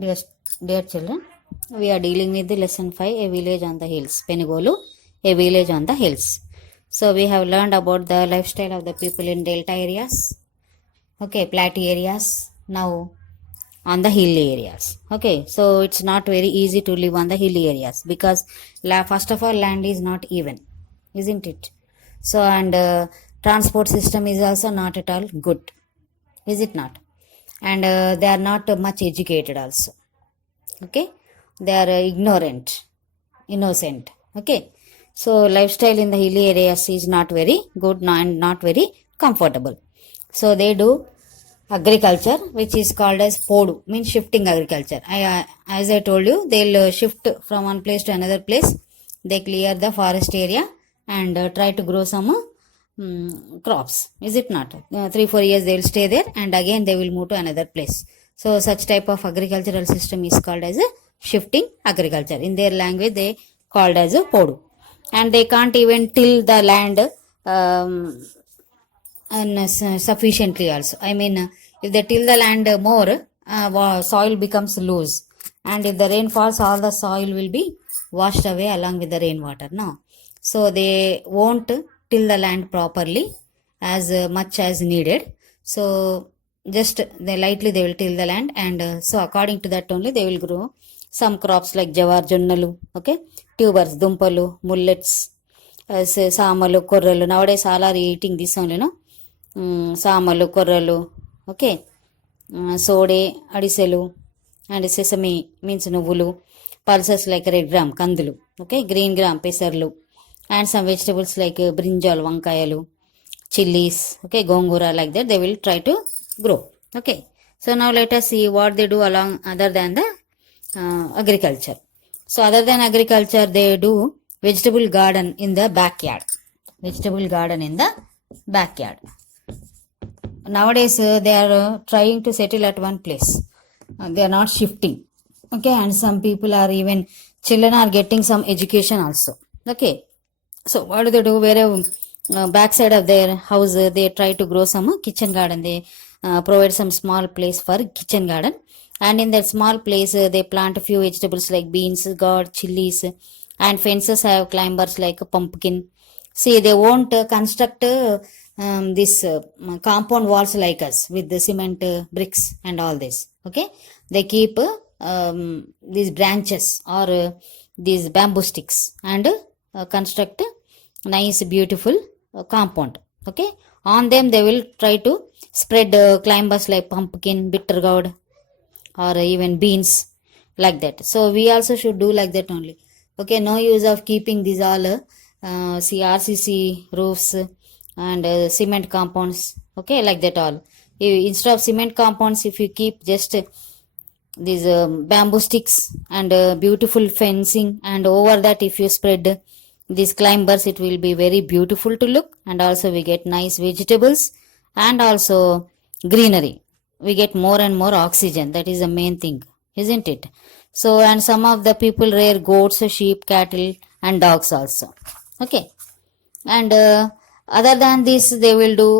Dear, dear children, we are dealing with the lesson 5, a village on the hills. Penigolu, a village on the hills. So we have learned about the lifestyle of the people in delta areas, okay, plateau areas, now on the hilly areas. Okay, so it's not very easy to live on the hilly areas because first of all, land is not even, isn't it? So, and transport system is also not at all good, is it not? And they are not much educated also. Okay, they are ignorant, innocent. Okay, so lifestyle in the hilly areas is not very good and not very comfortable. So they do agriculture, which is called as podu, means shifting agriculture. As I told you, they'll shift from one place to another place. They clear the forest area and try to grow some crops, is it not? 3-4 years they will stay there and again they will move to another place. So such type of agricultural system is called as a shifting agriculture. In their language they called as a podu. And they can't even till the land sufficiently also. I mean, if they till the land more, soil becomes loose, and if the rain falls, all the soil will be washed away along with the rainwater. No, so they won't till the land properly as much as needed. So just they lightly they will till the land, and so according to that only they will grow some crops like jawar, jonnalu, okay, tubers, dumpalu, mullets, సామలు, కొర్రలు. Nowadays all are eating this only, no? సామలు, కొర్రలు, okay, సోడే, అడిసెలు, and sesame means నువ్వులు, pulses like red gram కందులు, okay, green gram పెసర్లు, and some vegetables like brinjal వంకాయలు, chilies, okay, gongura, like that they will try to grow. Okay, so now let us see what they do along other than the agriculture. So other than agriculture they do vegetable garden in the backyard. Vegetable garden in the backyard. Nowadays they are trying to settle at one place. They are not shifting. Okay, and some people are even, children are getting some education also. Okay, so what do they do? Where backside of their house they try to grow some kitchen garden. They provide some small place for kitchen garden, and in that small place they plant a few vegetables like beans, gourd, chilies, and fences have climbers like pumpkin. See, they won't construct this compound walls like us with the cement bricks and all this. Okay, they keep these branches or these bamboo sticks and construct nice beautiful compound. Okay, on them they will try to spread climbers like pumpkin, bitter gourd, or even beans, like that. So we also should do like that only. Okay, no use of keeping these all RCC roofs and cement compounds, okay, like that all. Instead of cement compounds, if you keep just these bamboo sticks and beautiful fencing, and over that if you spread these climbers, it will be very beautiful to look, and also we get nice vegetables and also greenery. We get more and more oxygen. That is the main thing, isn't it? So, and some of the people rear goats, sheep, cattle, and dogs also. Okay, and other than this they will do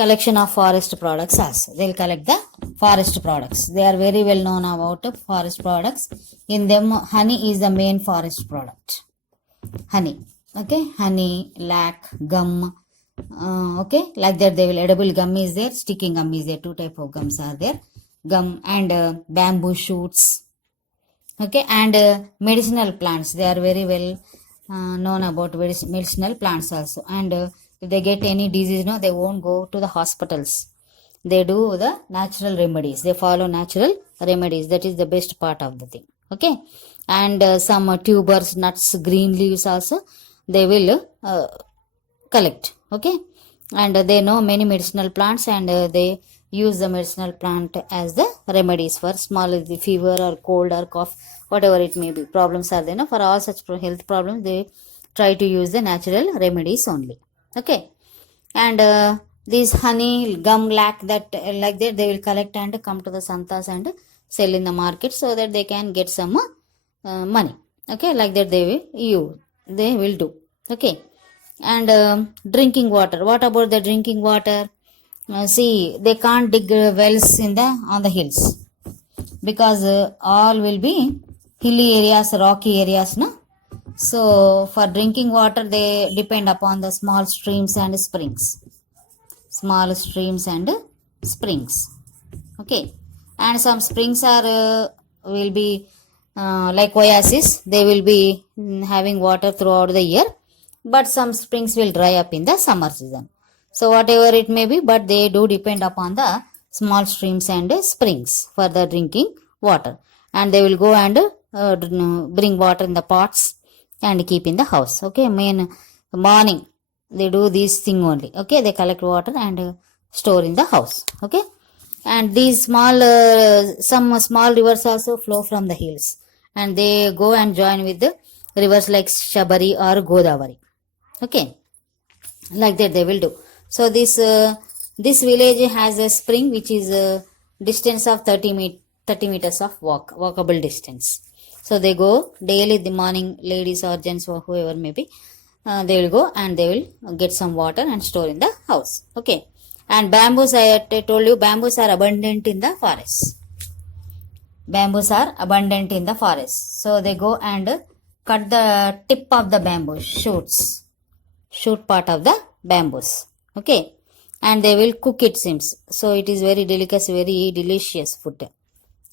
collection of forest products also. They will collect the forest products. They are very well known about forest products. In them honey is the main forest product. Honey, okay, honey, lac, gum, okay, like that. They will, edible gum is there, sticking gum is there. Two type of gums are there, gum and bamboo shoots. Okay, and medicinal plants, they are very well known about medicinal plants also. And if they get any disease, no, they won't go to the hospitals. They do the natural remedies. They follow natural remedies. That is the best part of the thing. Okay, and some tubers, nuts, green leaves also they will collect. Okay, and they know many medicinal plants, and they use the medicinal plant as the remedies for small fever or cold or cough, whatever it may be. Problems are there, no? For all such health problems they try to use the natural remedies only. Okay, and these honey, gum, lac, that like that they will collect and come to the santas and sell in the market, so that they can get some money. Okay, like that they will do. Okay, and drinking water. What about the drinking water? See, they can't dig wells on the hills. because all will be hilly areas, rocky areas, no? So for drinking water they depend upon the small streams and springs. Small streams and springs. Okay. And some springs are will be like oasis. They will be having water throughout the year, but some springs will dry up in the summer season. So whatever it may be, but they do depend upon the small streams and springs for the drinking water. And they will go and bring water in the pots and keep in the house. Okay, main morning they do this thing only. Okay, they collect water and store in the house. Okay, and these small some small rivers also flow from the hills, and they go and join with the rivers like Shabari or Godavari. Okay, like that they will do. So this village has a spring which is a distance of 30 meters of walkable distance. So they go daily, the morning, ladies or gents or whoever may be, they will go and they will get some water and store in the house. Okay, and bamboos, I told you, bamboos are abundant in the forest. Bamboos are abundant in the forest. So they go and cut the tip of the bamboo shoot part of the bamboos. Okay, and they will cook, it seems. So it is very delicacy, very delicious food.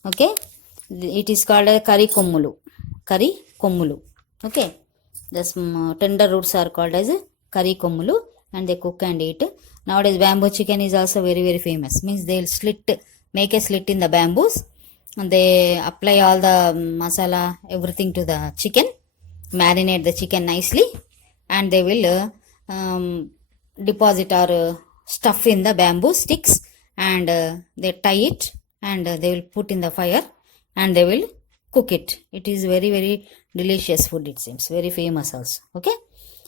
Okay, it is called a curry kommulu. Okay, the tender roots are called as curry kommulu, and they cook and eat. Nowadays bamboo chicken is also very very famous. Means they'll make a slit in the bamboos, and they apply all the masala, everything to the chicken, marinate the chicken nicely, and they will deposit or stuff in the bamboo sticks, and they tie it, and they will put in the fire, and they will cook it. It is very very delicious food, it seems, very famous also. Okay,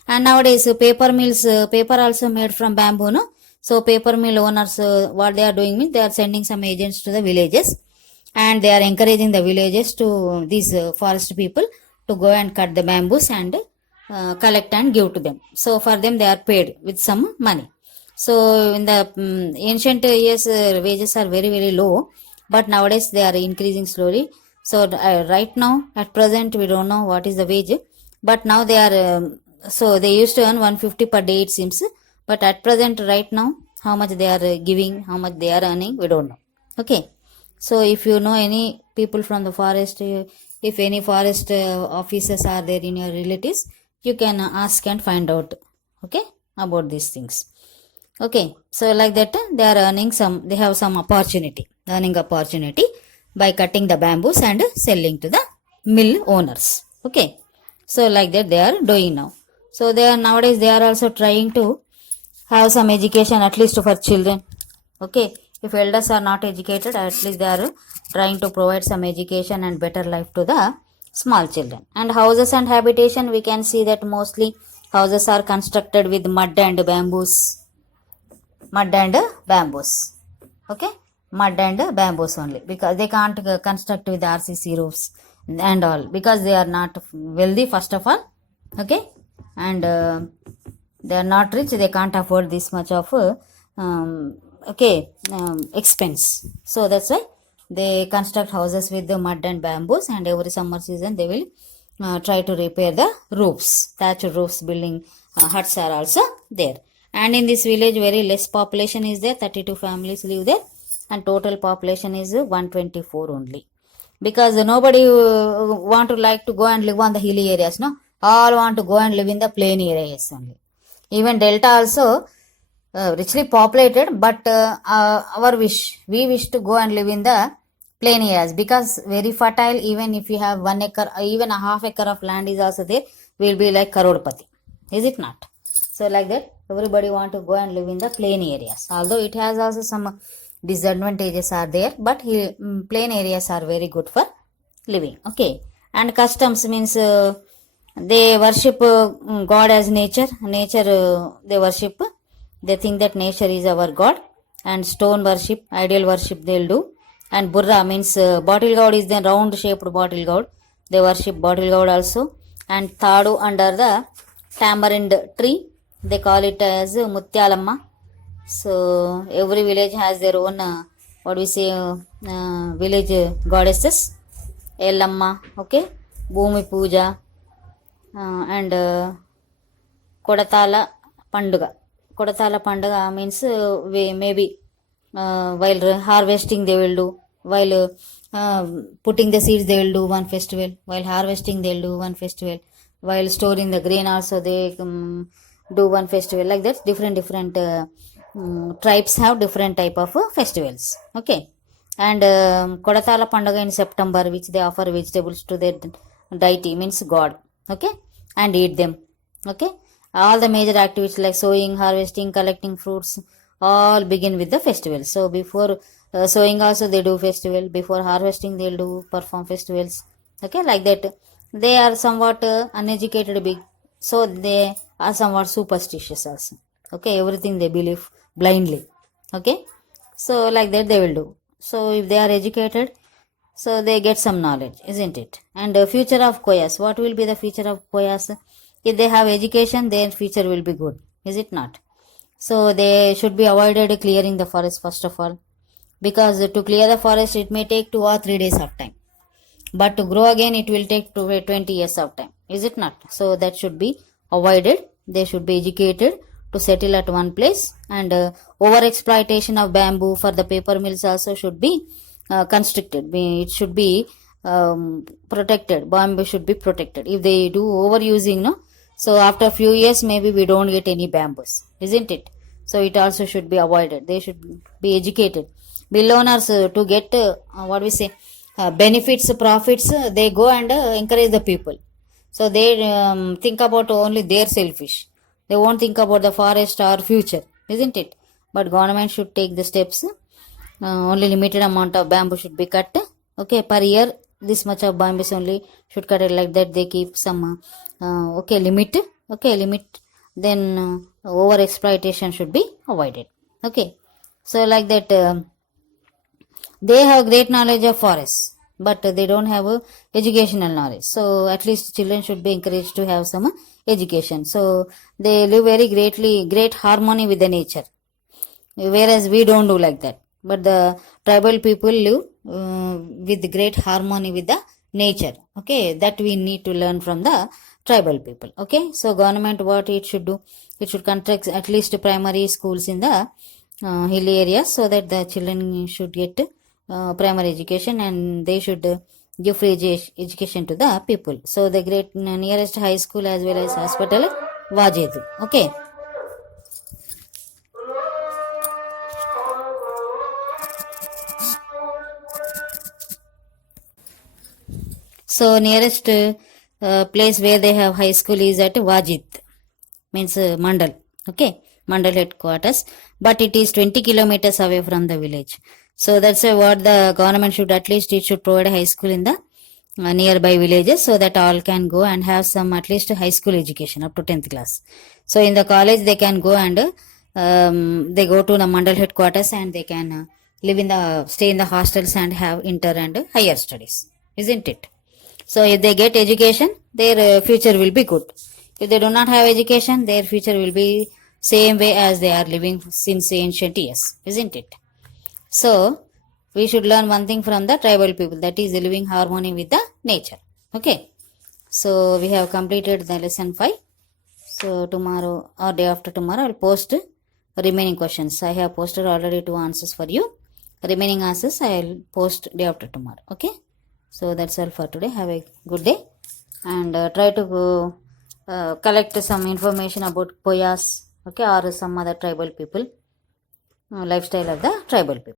and nowadays paper mills, paper also made from bamboo, no? So paper mill owners, what they are doing means they are sending some agents to the villages, and they are encouraging the villages to these forest people to go and cut the bamboos and collect and give to them. So for them they are paid with some money. So in the ancient years, wages are very very low, but nowadays they are increasing slowly. So right now at present we don't know what is the wage, but now they are so they used to earn 150 per day, it seems, but at present right now how much they are giving, how much they are earning, we don't know. Okay, so if you know any people from the forest, if any forest officers are there in your relatives, you can ask and find out, okay, about these things. Okay, so like that they are earning some, they have some earning opportunity by cutting the bamboos and selling to the mill owners. Okay, so like that they are doing now. So they are nowadays they are also trying to have some education, at least for children. Okay, if elders are not educated, at least they are trying to provide some education and better life to the small children. And houses and habitation, we can see that mostly houses are constructed with mud and bamboos. Okay, mud and bamboos only, because they can't construct with RCC roofs and all, because they are not wealthy first of all. Okay, and they are not rich, they can't afford this much of expense. So that's why they construct houses with the mud and bamboos, and every summer season they will try to repair the roofs, thatched roofs, building huts are also there. And in this village very less population is there, 32 families live there, and total population is 124 only, because nobody want to like to go and live on the hilly areas, no? All want to go and live in the plain areas only. Even delta also richly populated, but we wish to go and live in the plain areas, because very fertile. Even if you have 1 acre, even a half acre of land is also there, will be like Karodpati, is it not? So like that everybody want to go and live in the plain areas, although it has also some disadvantages are there, but plain areas are very good for living. Okay, and customs means they worship God as nature. They worship, they think that nature is our God. And stone worship, ideal worship they'll do. And burra means bottle gourd is the round shaped bottle gourd, they worship bottle gourd also. And thadu under the tamarind tree, they call it as Mutyalamma. So every village has their own what we say, village goddesses, Ellamma, okay, Bhumi Puja, and Kodatala Panduga. Kodatala Panduga means maybe while harvesting they will do, while putting the seeds they will do one festival, while harvesting they will do one festival, while storing the grain also they do one festival. Like that, different tribes have different type of festivals, okay. And Kodatala Pandaga in September, which they offer vegetables to their deity, means god, okay, and eat them, okay. All the major activities like sowing, harvesting, collecting fruits all begin with the festival. So before sowing also they do festival, before harvesting they'll do perform festivals, okay. Like that, they are somewhat uneducated big, so they are somewhat superstitious also, okay. Everything they believe blindly, okay. So like that they will do. So if they are educated, so they get some knowledge, isn't it? And the future of Koyas, what will be the future of Koyas? If they have education, their future will be good, is it not? So they should be avoided clearing the forest first of all, because to clear the forest it may take 2 or 3 days of time, but to grow again it will take 20 years of time, is it not? So that should be avoided. They should be educated to settle at one place. And over exploitation of bamboo for the paper mills also should be constricted. It should be protected. Bamboo should be protected. If they do overusing, no, so after few years maybe we don't get any bamboos, isn't it? So it also should be avoided. They should be educated. Mill owners to get what we say, benefits, profits, they go and encourage the people. So they think about only their selfish. They won't think about the forest or future, isn't it? But government should take the steps. Only limited amount of bamboo should be cut, okay. Per year this much of bamboos only should cut it. Like that they keep some okay limit, okay, limit. Then over exploitation should be avoided, okay. So like that, they have great knowledge of forests, but they don't have educational knowledge. So at least children should be encouraged to have some education, so they live very great harmony with the nature, whereas we don't do like that. But the tribal people live with great harmony with the nature, okay. That we need to learn from the tribal people, okay. So government, what it should do, it should construct at least primary schools in the hilly areas, so that the children should get primary education, and they should give free education to the people. So the nearest high school as well as hospital Vajedu, okay. So nearest place where they have high school is at Wajid, means Mandal, okay, Mandal headquarters, but it is 20 kilometers away from the village. So that's what the government should, at least it should provide a high school in the nearby villages, so that all can go and have some at least high school education up to 10th class. So in the college they can go and they go to the Mandal headquarters, and they can stay in the hostels and have inter and higher studies, isn't it? So if they get education, their future will be good. If they do not have education, their future will be same way as they are living since ancient years, isn't it? So we should learn one thing from the tribal people, that is living harmony with the nature, okay. So we have completed the lesson 5. So tomorrow or day after tomorrow I'll post remaining questions. I have posted already 2 answers for you. Remaining answers I'll post day after tomorrow, okay. So that's all for today. Have a good day, and try to collect some information about Koyas, okay, or some other tribal people, lifestyle of the tribal people.